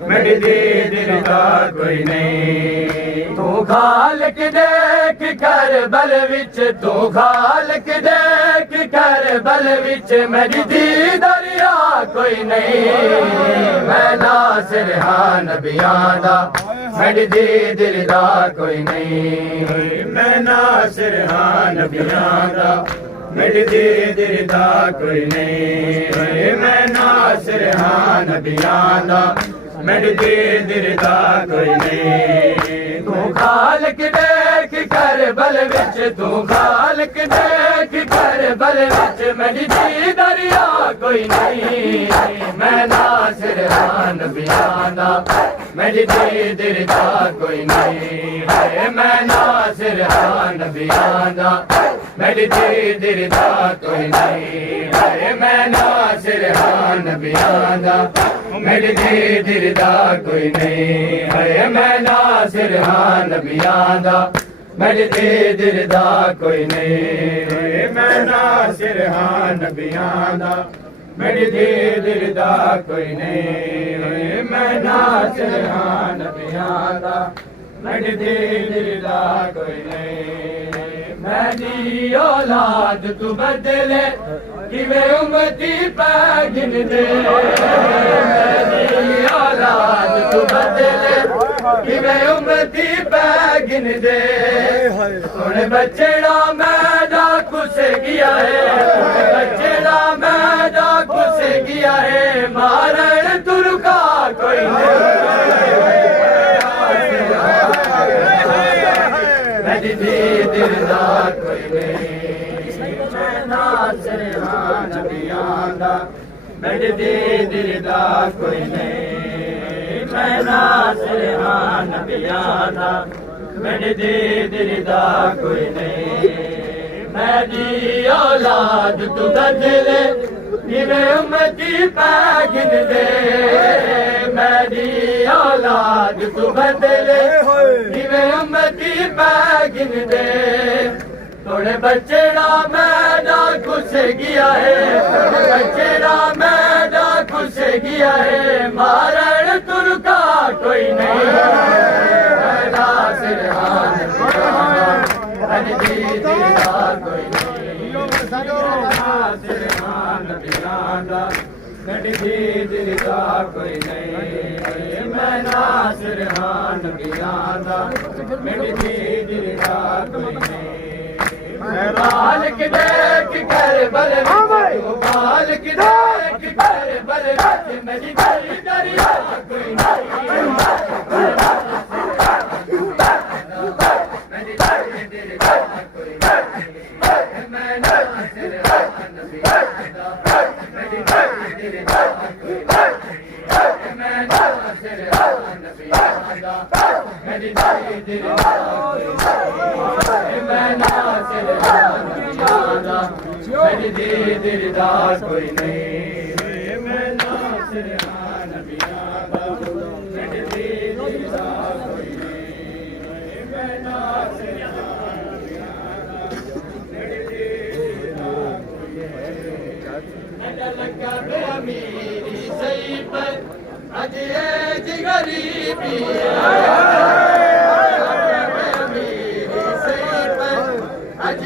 मेरी दिल दा कोई नहीं। तू खालक देख कर बल विच, तू खालक देख कर बल विच, मेरी दरिया कोई नहीं। मैं नासिर हां नबियां दा, मेरी दिल दा कोई नहीं। मैं नासिर हां नबियां दा, मेरी दिल दा कोई नहीं। मैं नासिर हां नबियां दा, मेरी दिल दा कोई नहीं। तू खालक देख कर बल विच, तू खालक देख कर बल विच, मेरी दरिया कोई नहीं। मैं नासिर हां नबियां दा, मेरी दिल दा कोई नहीं। मैं नासिर हां नबियां दा, मेरी दिल दा कोई नहीं। मैं नासिर हां नबियां दा, मेरी दिल दा कोई नहीं। मैं नासिर हां नबियां दा, मेरी दिल दा कोई नहीं। मैं नासिर हां नबियां दा, मेरी दिल दा कोई नहीं। मैं नासिर हां नबियां दा, मेरी दिल दा कोई नहीं। मेरी औलाद तू बदले किवें उम्मती पै गिन दे। मेरी औलाद तू बदले किवें उम्मती पै गिन दे। हुण बचड़ा मैदा कुछ गया है, बचड़ा मैदा कुछ गया है, मारण तुरका कोई नहीं। मेरी दिल दा कोई नहीं। मैं नासिर हां नबियां दा, मेरी दिल दा कोई नहीं। मैं नासिर हां नबियां दा, मेरी दिल दा कोई नहीं। मेरी औलाद तू बदले किवें उम्मती पै गिन दे। मेरी औलाद तू बदले किवें उम्मती पै गिन दे। थोड़े बचड़ा मैदा खुश गया है, बचड़ा मैदा खुश गया है, मारण तुरका कोई नहीं। मैं नासिर हां नबियां दा, मेरी दिल दा कोई नहीं। नासिर हां नबियां दा, मेरी दिल दा कोई नहीं। मैं नासिर हां नबियां दा, मेरी दिल दा कोई नहीं। खालक देख कर बल विच, खालक देख कर बल विच, मेरी दरिया कोई नहीं। मेरी दिल दा कोई नहीं। मैं नासिर हां नबियां दा, मेरी दिल दा कोई नहीं। मैं नासिर हां नबियां दा, मेरी दिल दा कोई नहीं। मैं नासिर हां नबियां दा, मेरी दिल दा कोई नहीं। मैं नासिर हां नबियां दा, मेरी दिल दा कोई नहीं। मैं नासिर हां नबियां दा, मेरी दिल दा कोई नहीं। लगा मेरा मेरी सही पर अज एज गरीबी अज